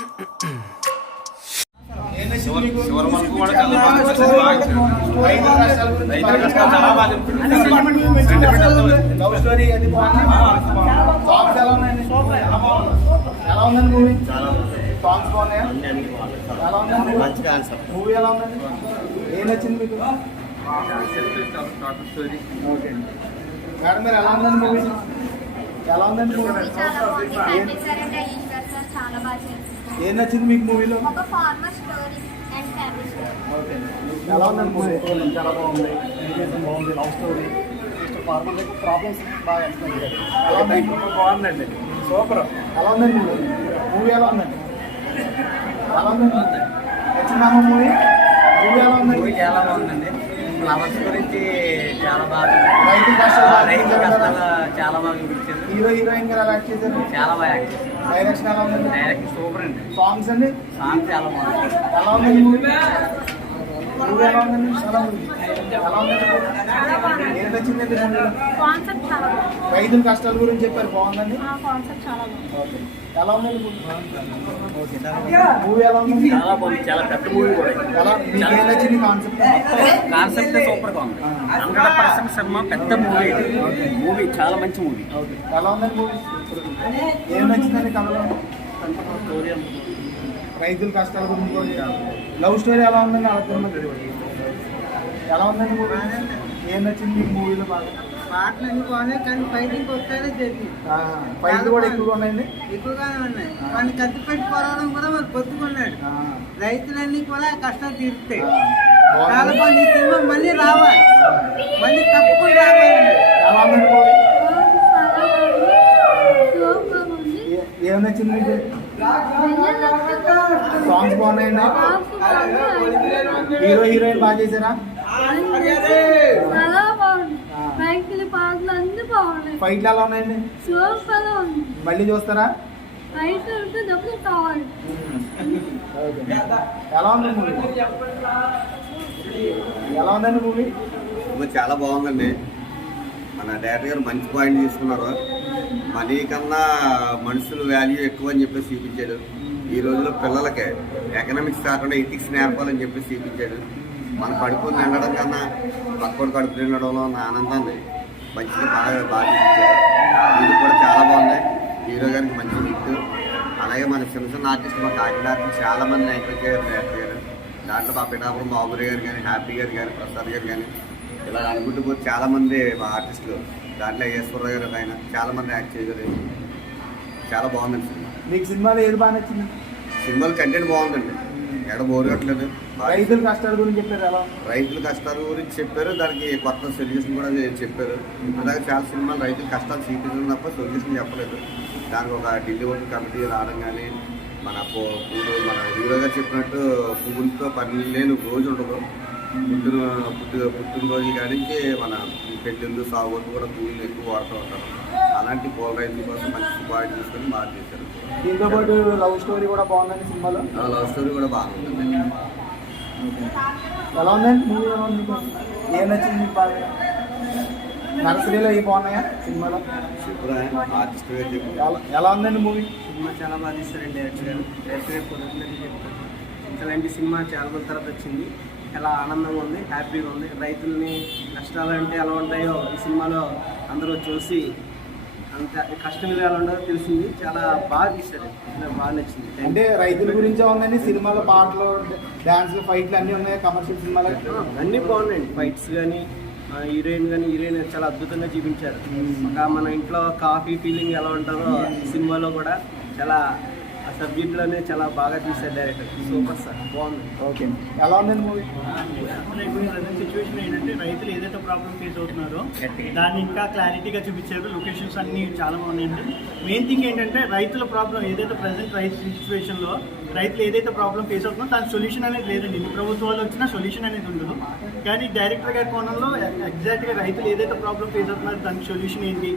ఎలా ఉందండి movie? Songs బాగున్నాయా? ఎలా ఉందండి మూవీ? ఎలా ఉందండి? ఏం నచ్చింది మీకు? ఓకే మేడం మీరు ఎలా ఉందండి మూవీ? ఎలా ఉందండి మూవీ? ఏం నచ్చింది మీకు మూవీలో? ఓకే ఎలా ఉందండి మూవీ? చాలా బాగుంది, ఎడ్యుకేషన్ బాగుంది, లవ్ స్టోరీ, ఫార్మర్ ప్రాబ్లమ్స్ బాగా ఎక్స్ప్లెయిన్ చేయాలి. బాగుందండి, సూపర్. ఎలా ఉందండి మూవీ? మూవీ ఎలా ఉందండి? ఎలా ఉందండి? నచ్చిందమ్మ మూవీ? మూవీ ఎలా ఉందండి? మూవీ చాలా బాగుందండి. ఫ్లవర్స్ గురించి చాలా బాగా, రైతు కష్టాలు చాలా బాగా చూపించారు. హీరో హీరోయిన్ గారు ఎలా యాక్ట్ చేశారు? చాలా బాగా యాక్ట్ చేశారు. డైరెక్షన్ ఎలా ఉందండి? డైరెక్షన్ సూపర్ అండి. సాంగ్స్ అండి? సాంగ్ చాలా బాగుంది. ఎలా ఉందండి మూవీ? మూవీ ఎలా ఉందండి? చాలా ఉంది. ఎలా ఉందండి? ఏం నచ్చిందండి మూవీలో? రైతుల కష్టాల గురించి చెప్పారు, బాగుందండి. ఓకే ఎలా ఉందండి మూవీ? ఓకే మూవీ ఎలా ఉంది? చాలా బాగుంది, చాలా పెద్ద మూవీ కూడా. ఎలా మీకు ఏం నచ్చింది కాన్సెప్ట్? కాన్సెప్ట్ సూపర్ గా ఉంది. 100% సినిమా పెద్ద మూవీ. మూవీ చాలా మంచి మూవీ. ఓకే ఎలా ఉందండి మూవీ? ఏం నచ్చిందండి కథలో? రైతుల కష్టాల గురించి. లవ్ స్టోరీ ఎలా ఉందండి? ఎలా ఉందండి మూవీ? ఏం నచ్చింది మీకు మూవీలో బాగా? పాటలన్నీ బాగున్నాయి, కానీ ఫైటింగ్ ఒకసారి జరిగింది. ఫైట్లు కూడా ఎక్కువగా ఉన్నాయండి. ఎక్కువగానే ఉన్నాయి. వాడిని కత్తి పెట్టి పోరాడడం కూడా మరి పొద్దుకున్నాడు. రైతులన్నీ కూడా కష్టాలు తీరుతాయి. చాలా బాగుంది ఈ సినిమా, మళ్ళీ రావాలి, మళ్ళీ తప్పకుండా రావాలి. ఎలా ఉందండి మూవీ? ఏం నచ్చింది మీకు? సాంగ్స్ బాగున్నాయండి. హీరో హీరోయిన్ బాగా చేశారా? ఫైట్లు ఎలా ఉన్నాయండి? మళ్ళీ చూస్తారా? ఎలా ఉందండి మూవీ? ఎలా ఉందండి మూవీ? చాలా బాగుందండి. మన డైరెక్టర్ గారు మంచి పాయింట్ తీసుకున్నారు. మనీ కన్నా మనుషుల వాల్యూ ఎక్కువ అని చెప్పేసి చూపించాడు. ఈ రోజుల్లో పిల్లలకి ఎకనామిక్స్ కాకుండా ఎథిక్స్ నేర్పాలని చెప్పేసి చూపించాడు. మన కడుపు నిండడం కన్నా పక్కడు కడుపు నిండడంలో ఉన్న ఆనందాన్ని మంచిగా బాగా చూపించాడు. ఇది కూడా చాలా బాగుంది. హీరో గారికి మంచి హిట్. అలాగే మన చిన్న చిన్న ఆర్టిస్ట్ మా కాకినాడ చాలా మందిని ఎంకరేజ్ చేయారు డైరెక్టర్ గారు. దాంట్లో మా పిఠాపురం బాబురి గారు కానీ, హ్యాపీ గారు కానీ, ప్రసాద్ గారు కానీ, ఇలా అనుకుంటూ పోతే చాలా మంది మా ఆర్టిస్టులు, దాంట్లో ఈశ్వరరావు గారు ఆయన చాలా మంది యాక్ట్ చేయగలి. చాలా బాగుందండి సినిమా. మీకు సినిమాలో ఏది బాగా నచ్చింది? సినిమాలు కంటెంట్ బాగుందండి, ఎక్కడ బోర్ కట్టలేదు. రైతుల కష్టాల గురించి చెప్పారు. ఎలా? రైతుల కష్టాల గురించి చెప్పారు, దానికి కొత్త సొల్యూషన్ కూడా చెప్పారు. ఇప్పటిదాకా చాలా సినిమాలు రైతుల కష్టాలు చూపించడం తప్ప సొల్యూషన్ చెప్పలేదు. దానికి ఒక డెలివరీ కమిటీ రావడం కానీ, మన పువ్వులు మన హీరో గారు చెప్పినట్టు పువ్వులతో పని లేని రోజు ఉండదు. పుట్టినరోజు కానించి మన పెళ్ళిళ్ళు సాగులు కూడా పువ్వులు ఎక్కువ వాడుతూ ఉంటారు. అలాంటి పూల రైతుల కోసం మంచి పాయింట్ తీసుకొని బాగా చేశారు. దీంతో పాటు లవ్ స్టోరీ కూడా బాగుందండి సినిమాలో. లవ్ స్టోరీ కూడా బాగుందండి. ఎలా ఉందండి మూవీ? ఎలా ఉంది? ఏం నచ్చింది మీకు బాగా? నర్సరీలో ఏ బాగున్నాయా సినిమాలో? ఆర్టిస్ట్ ఎలా ఉందండి మూవీ? సినిమా చాలా బాగా తీస్తారండి డైరెక్టర్ గారు. డైరెక్టర్ గారు పొద్దున్నది ఇలాంటి సినిమా చాలా రోజుల తర్వాత వచ్చింది. చాలా ఆనందంగా ఉంది, హ్యాపీగా ఉంది. రైతుల్ని కష్టాలు అంటే ఎలా ఉంటాయో ఈ సినిమాలో అందరూ చూసి అంత కష్టం మీద ఎలా ఉండదో తెలిసింది. చాలా బాగా తీశారు, నాకు బాగా నచ్చింది. అంటే రైతుల గురించే ఉందండి సినిమాలో. పాటలు, డాన్స్లు, ఫైట్లు అన్నీ ఉన్నాయి కమర్షియల్ సినిమాలో. అన్నీ బాగున్నాయండి. ఫైట్స్ కానీ, హీరోయిన్ చాలా అద్భుతంగా చూపించారు. మన ఇంట్లో కాఫీ ఫీలింగ్ ఎలా ఉంటుందో ఈ సినిమాలో కూడా చాలా ఆ సబ్జెక్ట్లోనే చాలా బాగా తీశారు డైరెక్టర్. సూపర్ సార్, బాగుంది. ఓకే ఎలా ఉందండి మూవీ? సిచ్యువేషన్ ఏంటంటే రైతులు ఏదైతే ప్రాబ్లం ఫేస్ అవుతున్నారో దాన్ని ఇంకా క్లారిటీగా చూపించారు. లొకేషన్స్ అన్నీ చాలా బాగున్నాయండి. మెయిన్ థింగ్ ఏంటంటే రైతుల ప్రాబ్లం ఏదైతే ప్రజెంట్ రైతు సిచ్యువేషన్లో రైతులు ఏదైతే ప్రాబ్లం ఫేస్ అవుతుందో దానికి సొల్యూషన్ అనేది లేదండి. ఎన్ని ప్రభుత్వాలు వచ్చినా సొల్యూషన్ అనేది ఉండదు. కానీ డైరెక్టర్ గారి కోణంలో ఎగ్జాక్ట్గా రైతులు ఏదైతే ప్రాబ్లం ఫేస్ అవుతున్నారో దానికి సొల్యూషన్ ఏంటి,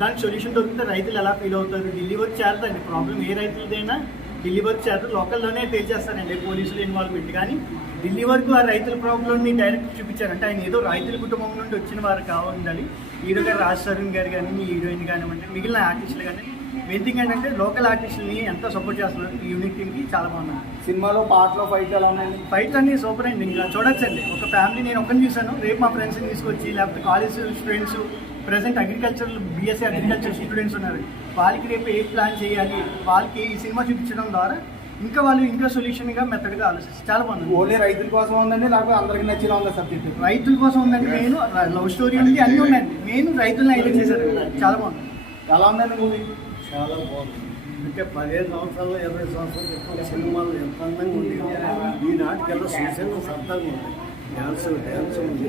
దానికి సొల్యూషన్ దొరికితే రైతులు ఎలా ఫీల్ అవుతారు, ఢిల్లీ వరకు చేరదండి. ప్రాబ్లం ఏ రైతులదైనా ఢిల్లీ వరకు చేరదు, లోకల్లోనే తేల్చేస్తారండి పోలీసులు ఇన్వాల్వ్మెంట్. కానీ ఢిల్లీ వరకు ఆ రైతుల ప్రాబ్లమ్ని డైరెక్ట్ చూపించారు. అంటే ఆయన ఏదో రైతుల కుటుంబం నుండి వచ్చిన వారు కావాలి. హీరో గారు రాజ్ తరుణ్ గారు కానీ, హీరోయిన్ కానివ్వండి, మిగిలిన ఆర్టిస్టులు కానీ మెయిన్ థింగ్ ఏంటంటే లోకల్ ఆర్టిస్టులని ఎంత సపోర్ట్ చేస్తున్నారు ఈ యూనిక్ టీమ్కి చాలా బాగున్నాయి. సినిమాలో పాటలో ఫైట్ ఎలా ఉన్నాయండి? ఫైట్స్ అన్ని సూపర్ అండి, ఇంకా చూడొచ్చండి. ఒక ఫ్యామిలీ నేను ఒక్కరిని చూశాను, రేపు మా ఫ్రెండ్స్ని తీసుకొచ్చి లేకపోతే college students present agriculture BSc agriculture students ఉన్నారు, వాళ్ళకి రేపు ఏ ప్లాన్ చేయాలి, వాళ్ళకి ఈ సినిమా చూపించడం ద్వారా ఇంకా వాళ్ళు ఇంకా సొల్యూషన్గా మెథడ్గా ఆలోచిస్తారు. చాలా బాగుంది. ఓన్లీ రైతుల కోసం ఉందండి లేకపోతే అందరికి నచ్చేలా ఉందా సబ్జెక్ట్? రైతుల కోసం ఉందండి, మెయిన్ లవ్ స్టోరీ ఉంది, అన్నీ ఉన్నాయండి. మెయిన్ రైతులను ఐడెంట్ చేశారు, చాలా బాగుంది. ఎలా ఉందండి మూవీ? చాలా బాగుంది. అంటే 15 సంవత్సరాలు 20 సంవత్సరాలు ఎక్కువ సినిమాలు ఎంత అందంగా ఉంది. ఈనాటికల్లా చూసిన సత్తాగా ఉంది. డ్యాన్స్ ఉంది.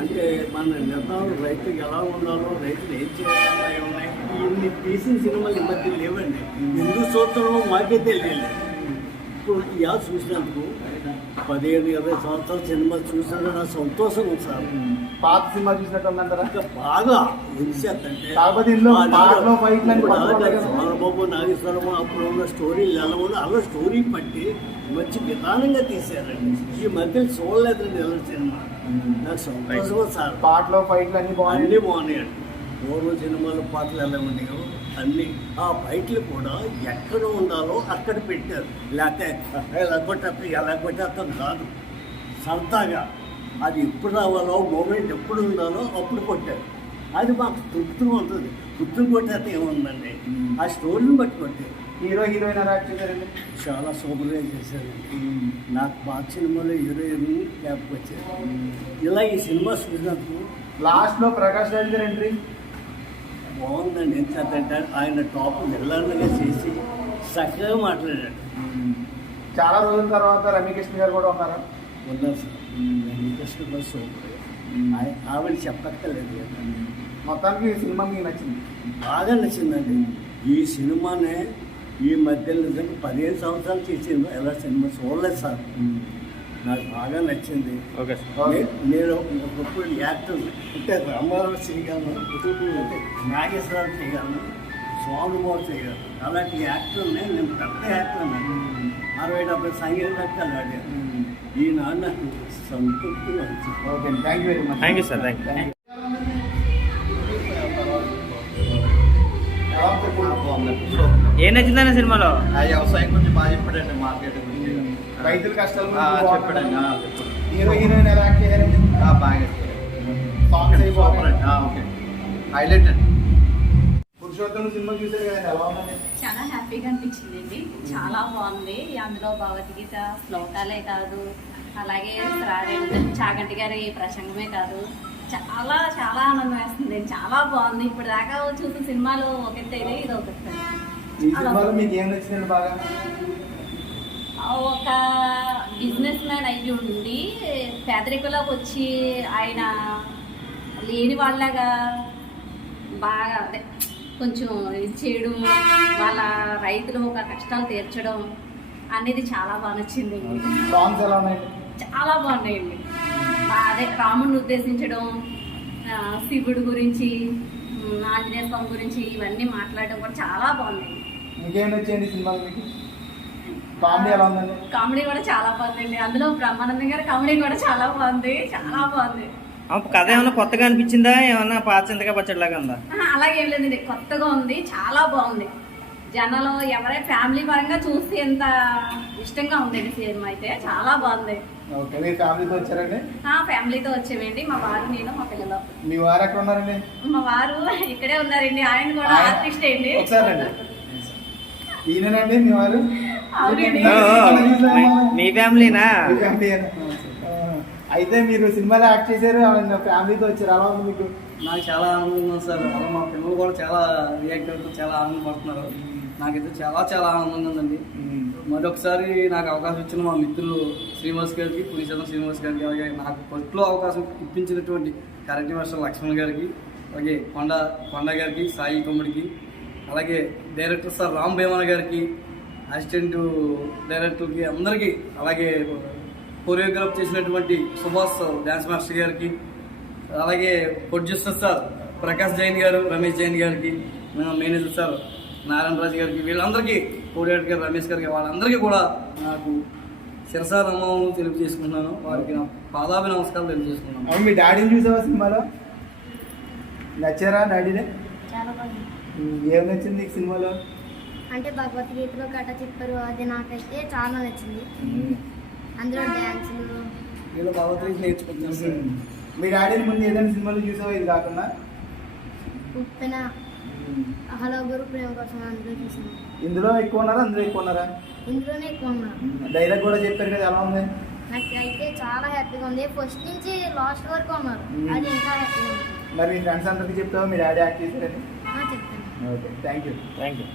అంటే మన నిర్ణయాలు రైతుకి ఎలా ఉండాలో, రైతులు ఏం చేయాలో ఉన్నాయి. ఇన్ని తీసిన సినిమాలు ఈ మధ్య లేవండి. ఎందుకు చూస్తున్నామో మాకే తెలియలేదు. ఇప్పుడు ఇలా చూసినందుకు 15-20 సంవత్సరాల సినిమా చూసినా నా సంతోషం ఉంది సార్. పాత సినిమా చూసినట్టు ఉందంటారా? ఇంకా బాగా ఎంచేద్దంటే కాకపోతే ఇందులో పాటలో ఫైట్లు అని చంద్రబాబు నాగేశ్వరరావు అప్పుడు ఉన్న స్టోరీలు ఎలా ఉన్నా అలా స్టోరీ పట్టి మంచి విధానంగా తీశారండి. ఈ మధ్య చూడలేదండి ఎవరి సినిమా. నాకు సంతోషం సార్. పాటలో ఫైట్లు అన్ని అన్నీ బాగున్నాయండి. పూర్వం సినిమాల పాటలు ఎలా ఉన్నాయో అన్నీ ఆ ఫైట్లు కూడా ఎక్కడ ఉండాలో అక్కడ పెట్టారు. లేకపోతే ఎలా కొట్టేస్తాం కాదు, సరదాగా అది ఎప్పుడు రావాలో మూమెంట్ ఎప్పుడు ఉండాలో అప్పుడు కొట్టారు. అది మాకు తృప్తిగా ఉంటుంది. తృప్తిని కొట్టేస్తే ఏముందండి, ఆ స్టోరీని బట్టి కొట్టారు. హీరో హీరోయిన్ ఎలా యాక్ట్ చేశారండి? చాలా సూపర్గా చేశారండి. నాకు పాత సినిమాలో హీరోయిన్ లేకపోతే ఇలా ఈ సినిమా చూసినందుకు లాస్ట్లో ప్రకాష్ రాజ్ గారు ఎంట్రీ బాగుందండి. ఎందుకంటే ఆయన టాప్ వెళ్ళాలని చేసి చక్కగా మాట్లాడాడు. చాలా రోజుల తర్వాత రమ్యకృష్ణ గారు కూడా ఉన్నారా? ఉన్నారు సార్. వెంకటేశ్వర గారు సూపర్. ఆవిడ చెప్పక్కర్లేదు కదా. మొత్తానికి ఈ సినిమా మీకు నచ్చింది? బాగా నచ్చిందండి. ఈ సినిమానే ఈ మధ్యలో నిజంగా 15 సంవత్సరాలు చేసింది ఎలా సినిమా చూడలేదు సార్. నాకు బాగా నచ్చింది. నేను ఒకప్పుడు యాక్టర్ అంటే రామారావు చేయగలను, అంటే నాగేశ్వరరావు చేయగలను, స్వామిబాబు చేయగలను. అలాంటి యాక్టర్ని నేను పెద్ద యాక్టర్ అన్నాను. 60-70 సంగీతాలు ఆడాను. ఈనాడు నాకు సంతృప్తిగా వచ్చింది. Okay, thank you very much. Thank you sir. Thank you. ఏం నచ్చిందన్న సినిమాలో? వ్యవసాయం గురించి బాగా చెప్పాడండి, మార్కెట్ గురించి రైతుల కష్టాలు చెప్పాడండి. హీరో హీరోయిన్ ఎలా యాక్ట్ చేశారండి? బాగా సాంగ్స్ అయి బాగున్నాయి. ఓకే, హైలైట్ అండి. పురుషోత్తమ సినిమా చూసారు కదండి, ఎలా ఉందండి? చాలా హ్యాపీగా అనిపించింది. చాలా బాగుంది. అందులో భగవద్గీత శ్లోకాలే కాదు, అలాగే చాగంటి గారి ప్రసంగమే కాదు, చాలా చాలా ఆనందం వేస్తుంది. చాలా బాగుంది. ఇప్పుడు దాకా చూసిన సినిమాలు ఒకటైతే ఇది ఒకటి. ఈ సినిమాలో మీకు ఏం నచ్చిందండి బాగా? ఒక బిజినెస్ మ్యాన్ అయ్యి ఉండి పేదరికలోకి వచ్చి ఆయన లేని వాళ్ళగా బాగా అదే కొంచెం ఇది చేయడం, వాళ్ళ రైతులు ఒక కష్టాలు తీర్చడం అనేది చాలా బాగా నచ్చింది. సాంగ్స్ ఎలా ఉన్నాయండి? చాలా బాగున్నాయండి. అదే రాముడిని ఉద్దేశించడం, శివుడు గురించి, ఆంజనేయ స్వామి గురించి ఇవన్నీ మాట్లాడడం కూడా చాలా బాగున్నాయి. ఇంకేం నచ్చేయండి సినిమాలు మీకు? కామెడీ ఎలా ఉందండి? కామెడీ కూడా చాలా బాగుందండి. అందులో బ్రహ్మానందం గారి కామెడీ కూడా చాలా బాగుంది. చాలా బాగుంది. కథ ఏమన్నా కొత్తగా అనిపించిందా, ఏమన్నా పాచింతగా పచ్చడిలాగా ఉందా? అలాగే ఏం లేదండి, కొత్తగా ఉంది. చాలా బాగుంది. జనాలు ఎవరైనా ఫ్యామిలీ పరంగా చూసి ఎంత ఇష్టంగా ఉందండి సినిమా అయితే. చాలా బాగుంది. ఓకే, మీరు ఫ్యామిలీతో వచ్చారండి? ఫ్యామిలీతో వచ్చేవేంటి, మా వారు, నేను, మా పిల్లలు. మీ వారు ఎక్కడ ఉన్నారండి? మా వారు ఇక్కడే ఉన్నారండి. ఆయన కూడా ఆర్టిస్ట్ అండి. ఒకసారి ఈయనండి మీ వారు? మీ ఫ్యామిలీనా? అయితే మీరు సినిమాలో యాక్ట్ చేశారు, ఫ్యామిలీతో వచ్చారు, ఎలా ఉంది మీకు? నాకు చాలా ఆనందంగా ఉంది సార్. అలా మా పిల్లలు కూడా చాలా రియాక్ట్ అవుతూ చాలా ఆనందపడుతున్నారు. నాకైతే చాలా చాలా ఆనందంగా ఉందండి. మరొకసారి నాకు అవకాశం ఇచ్చిన మా మిత్రులు శ్రీనివాస్ గారికి, పులిచంద్ర శ్రీనివాస్ గారికి, అలాగే నాకు ఫస్ట్లో అవకాశం ఇప్పించినటువంటి కరెంట్ మాస్టర్ లక్ష్మణ్ గారికి, అలాగే కొండ గారికి, సాయి కొమ్మడికి, అలాగే డైరెక్టర్ సార్ రామ్ భీమన్ గారికి, అసిస్టెంట్ డైరెక్టర్కి అందరికీ, అలాగే కొరియోగ్రాఫ్ చేసినటువంటి సుభాష్ డ్యాన్స్ మాస్టర్ గారికి, అలాగే ప్రొడ్యూసర్ సార్ ప్రకాష్ జైన్ గారు, రమేష్ జైన్ గారికి, మేనేజర్ సార్ నారాయణ రాజు గారికి, వీళ్ళందరికీ కోఆర్డినేటర్ గారు రమేష్ గారికి, వాళ్ళందరికీ కూడా నాకు శిరసా నమోను తెలియజేసుకుంటున్నాను. వారికి నా పాదాభి నమస్కారాలు తెలియజేసుకున్నాను. మీ డాడీని చూసావా సినిమాలో? నచ్చారా డాడీనే? చాలా బాగుంది. ఏం నచ్చింది నీకు సినిమాలో? అంటే భగవద్గీతలో గట్ట చెప్పారు, అది నాకైతే చాలా నచ్చింది. అందులో డ్యాన్సులు వీళ్ళు భగవద్గీత నేర్చుకుంటున్నారు. మీ డాడీని ముందు ఏదైనా సినిమాలు చూసావా ఇది కాకుండా? ఉప్పెన, హలో గురు, ప్రేమ కోసం అందులో చూసాను. ఇందులో ఎక్కువ ఉన్నారా అందులో ఎక్కువ ఉన్నారా? ఇందులోనే ఎక్కువ ఉన్నారు. డైలాగ్ కూడా చెప్పారు కదా, ఎలా ఉంది? నాకు అయితే చాలా హ్యాపీగా ఉంది. ఫస్ట్ నుంచి లాస్ట్ వరకు ఉన్నారు, అది ఇంకా హ్యాపీగా ఉంది. మరి మీ ఫ్రెండ్స్ అందరికీ చెప్తావా మీ డాడీ యాక్ట్ చేశారని? చెప్తాను. Okay, thank you. Thank you.